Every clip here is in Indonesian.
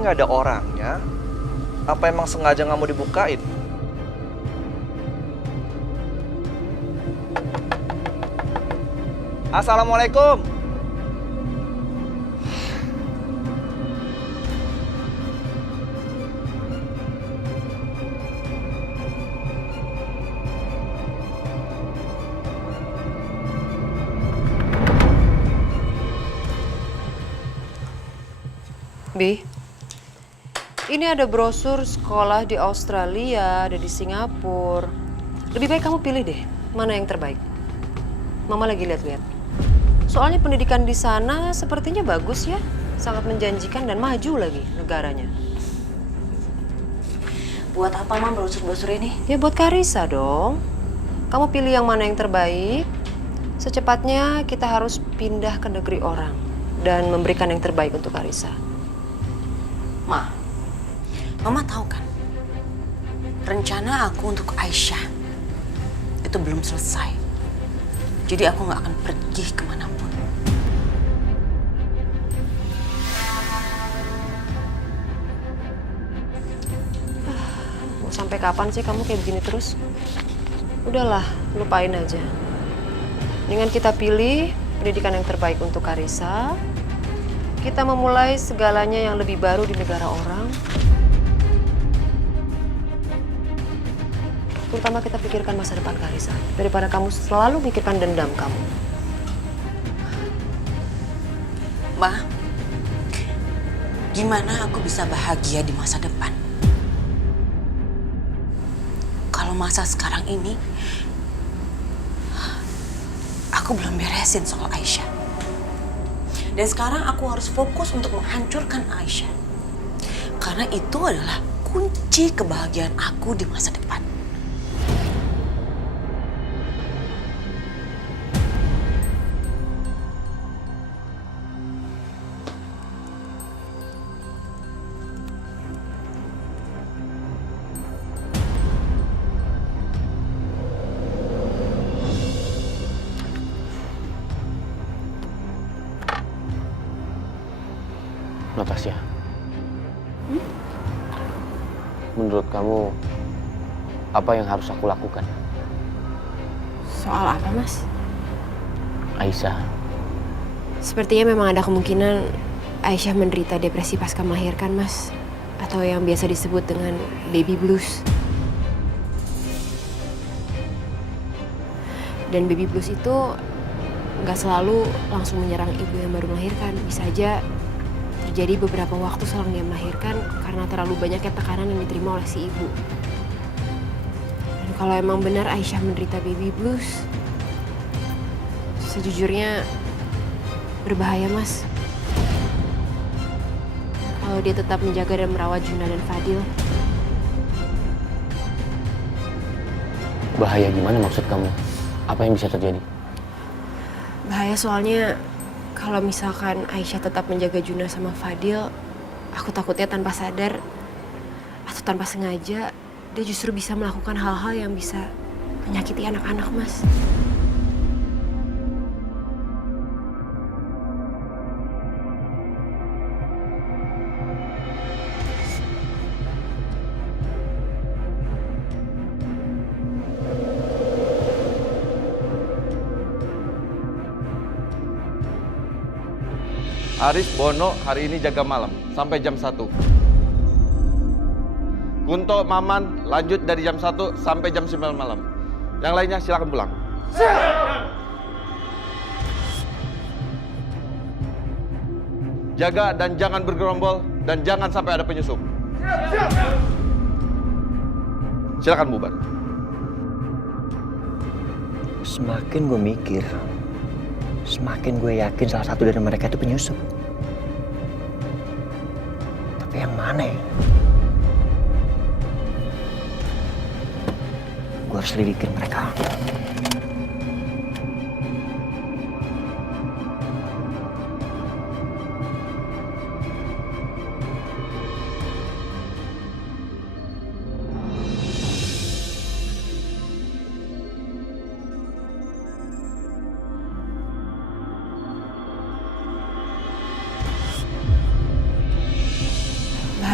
ini nggak ada orangnya? Apa emang sengaja nggak mau dibukain? Assalamualaikum. Bi, ini ada brosur sekolah di Australia, ada di Singapura. Lebih baik kamu pilih deh, mana yang terbaik. Mama lagi lihat-lihat. Soalnya pendidikan di sana sepertinya bagus ya, sangat menjanjikan dan maju lagi negaranya. Buat apa, Mam, brosur-brosur ini? Ya buat Karissa dong. Kamu pilih yang mana yang terbaik. Secepatnya kita harus pindah ke negeri orang dan memberikan yang terbaik untuk Karissa. Ma, Mama tahu kan, rencana aku untuk Aisyah itu belum selesai. Jadi aku nggak akan pergi kemanapun. Mau sampai kapan sih kamu kayak begini terus? Udahlah, lupain aja. Dengan kita pilih pendidikan yang terbaik untuk Karissa, kita memulai segalanya yang lebih baru di negara orang. Terutama kita pikirkan masa depan Karissa, daripada kamu selalu mikirkan dendam kamu. Ma, gimana aku bisa bahagia di masa depan? Kalau masa sekarang ini, aku belum beresin soal Aisyah. Dan sekarang aku harus fokus untuk menghancurkan Aisyah. Karena itu adalah kunci kebahagiaan aku di masa depan. Natasha, menurut kamu apa yang harus aku lakukan? Soal apa, Mas? Aisyah, Sepertinya memang ada kemungkinan Aisyah menderita depresi pasca melahirkan, Mas. Atau yang biasa disebut dengan baby blues. Dan baby blues itu nggak selalu langsung menyerang ibu yang baru melahirkan. Bisa aja terjadi beberapa waktu setelah dia melahirkan karena terlalu banyaknya tekanan yang diterima oleh si ibu. Dan kalau emang benar Aisyah menderita baby blues, sejujurnya berbahaya, Mas. Kalau dia tetap menjaga dan merawat Juna dan Fadil. bahaya gimana maksud kamu? Apa yang bisa terjadi? Bahaya soalnya kalau misalkan Aisyah tetap menjaga Juna sama Fadil, aku takutnya tanpa sadar atau tanpa sengaja dia justru bisa melakukan hal-hal yang bisa menyakiti anak-anak, Mas. Aris Bono hari ini jaga malam sampai jam 1. Kunto Maman lanjut dari jam 1 sampai jam 9 malam. Yang lainnya silakan pulang. Jaga dan jangan bergerombol dan jangan sampai ada penyusup. Silakan bubar. Semakin gue mikir, semakin gue yakin salah satu dari mereka itu penyusup. Tapi yang mana ya? Gue harus lidikin mereka.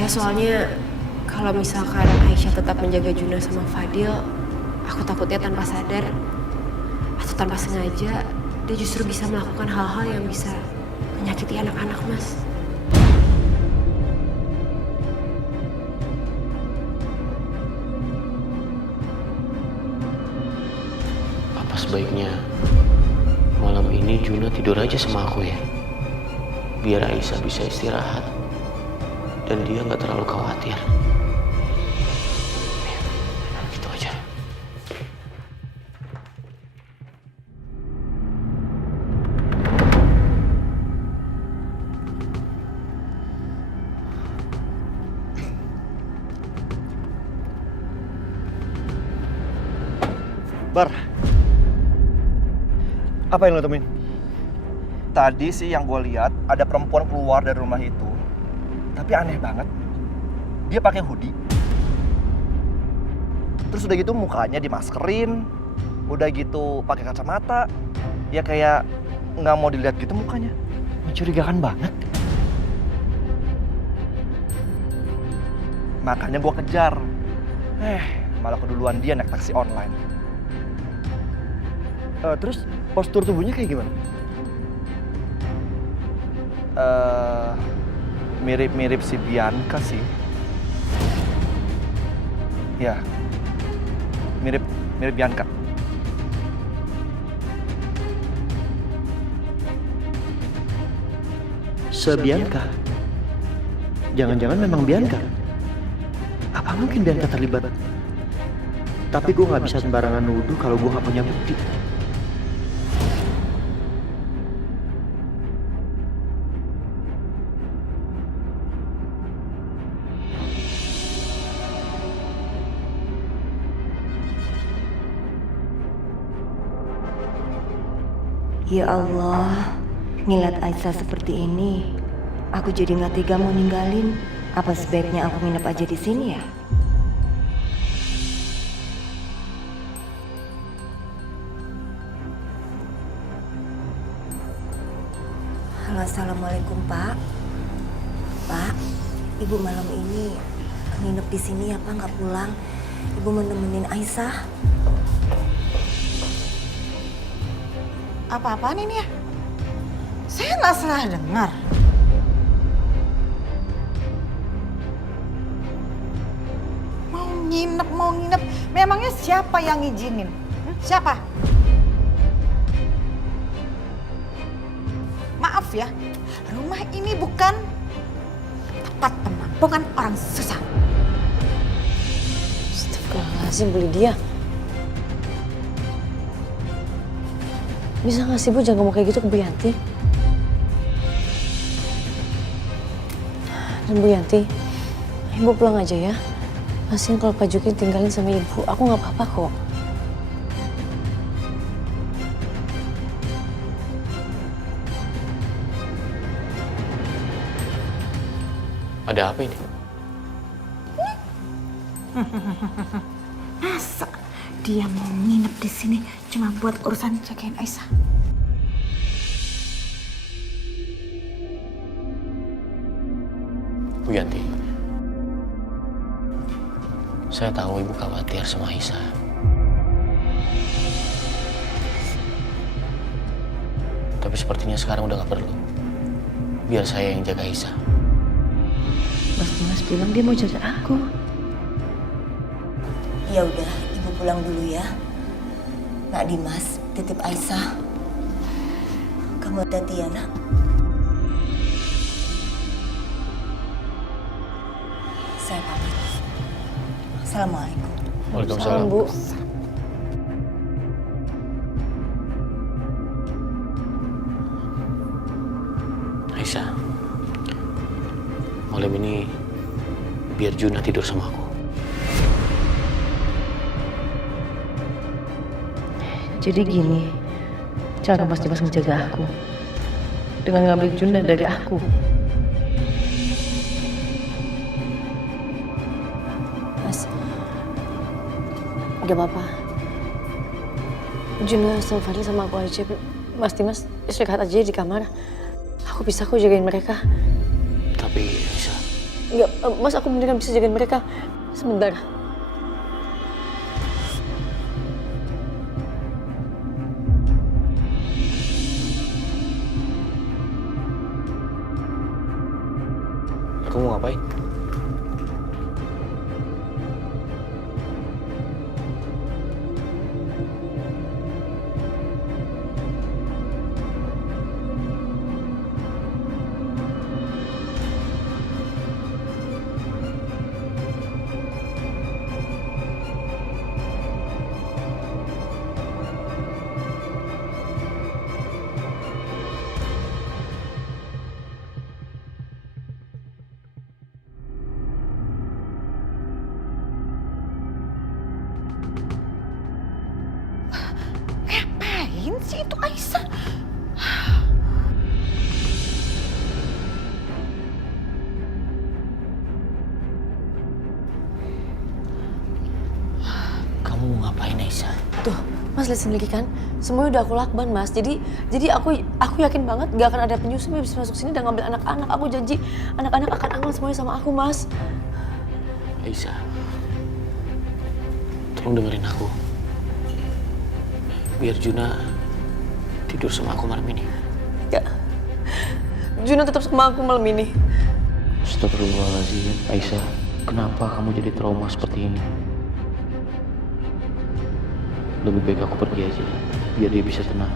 Saya soalnya kalau misalkan Aisyah tetap menjaga Juna sama Fadil, aku takutnya tanpa sadar atau tanpa sengaja dia justru bisa melakukan hal-hal yang bisa menyakiti anak-anak, Mas. Apa sebaiknya malam ini Juna tidur aja sama aku ya? Biar Aisyah bisa istirahat dan dia nggak terlalu khawatir. Gitu aja. Bar, apa yang lo temuin? Tadi sih yang gue lihat ada perempuan keluar dari rumah itu, tapi aneh banget. Dia pakai hoodie, terus udah gitu mukanya dimaskerin, udah gitu pakai kacamata, ya kayak nggak mau dilihat gitu mukanya. Mencurigakan banget. Makanya gue kejar, malah keduluan dia naik taksi online. Terus postur tubuhnya kayak gimana? Mirip-mirip si Bianca sih. Ya, mirip Bianca. Sebianca? Jangan-jangan memang Bianca? Apa mungkin Bianca terlibat? Tapi gue nggak bisa sembarangan nuduh kalau gue nggak punya bukti. Ya Allah, ngeliat Aisyah seperti ini, aku jadi nggak tega mau ninggalin. Apa sebaiknya aku nginep aja di sini ya? Halo, assalamualaikum Pak. Pak, Ibu malam ini nginep di sini ya Pak, nggak pulang. Ibu mau nemenin Aisyah. Apa-apaan ini ya? Saya nggak salah dengar. Mau nginep. Memangnya siapa yang ngizinin? Siapa? Maaf ya, rumah ini bukan tempat penampungan orang susah. Astagfirullahaladzim, Bu Lydia. Bisa nggak sih Bu jangan ngomong kayak gitu ke Bu Yanti? Dan Bu Yanti, Ibu pulang aja ya. Kasian kalau Pak Juki tinggalin sama Ibu. Aku nggak apa-apa kok. Ada apa ini? Masa dia mau nginep di sini cuma buat urusan jagain Aisyah? Bu Yanti, saya tahu Ibu khawatir sama Aisyah. Tapi sepertinya sekarang udah gak perlu. Biar saya yang jaga Aisyah. Mas Dimas bilang dia mau jaga aku. Ya udah, Ibu pulang dulu ya. Nak Dimas, titip Aisyah. Kamu hati-hati ya, Nak. Saya pamit. Assalamualaikum. Waalaikumsalam. Bu. Aisyah, malam ini biar Juna tidur sama aku. Jadi gini, cara Mas Dimas menjaga aku dengan ngambil Juna dari aku. Mas, gak apa-apa. Juna sama Fadil sama aku aja. Mas Dimas istirahat aja di kamar. Aku bisa kok jagain mereka. Tapi Aisyah, Enggak, Mas, aku beneran bisa jagain mereka. Sebentar. Kamu mau ngapain? Ngapain sih itu Aisyah? Kamu mau ngapain, Aisyah? Tuh, Mas lihat sendiri kan? Semuanya udah aku lakban, Mas. Jadi aku yakin banget gak akan ada penyusup yang bisa masuk sini dan ngambil anak-anak. Aku janji anak-anak akan aman semuanya sama aku, Mas. Aisyah, tolong dengerin aku. Biar Juna tidur sama aku malam ini. Ya, Juna tetap sama aku malam ini. Astagfirullahaladzim, Aisyah. Kenapa kamu jadi trauma seperti ini? Lebih baik aku pergi aja, biar dia bisa tenang.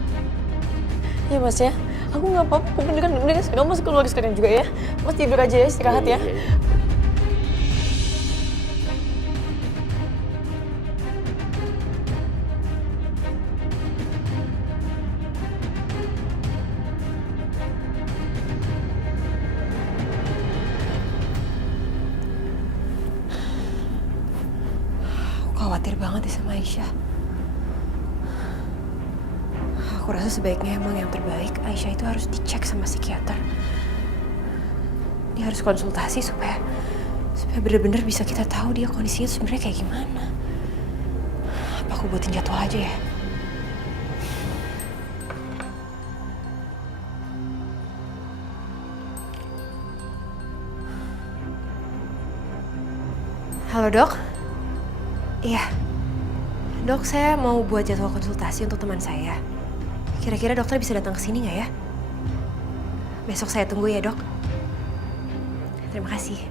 Ya, Mas ya. Aku nggak apa-apa. Aku beneran sekarang Mas keluar sekarang juga ya. Mas tidur aja ya, istirahat ya. Aku khawatir banget ya sama Aisyah. Aku rasa sebaiknya emang yang terbaik Aisyah itu harus dicek sama psikiater. Dia harus konsultasi supaya benar-benar bisa kita tahu dia kondisinya sebenarnya kayak gimana. Apa aku buatin jadwal aja ya? Halo dok? Iya. Dok, saya mau buat jadwal konsultasi untuk teman saya. Kira-kira dokter bisa datang ke sini nggak ya? Besok saya tunggu ya, dok. Terima kasih.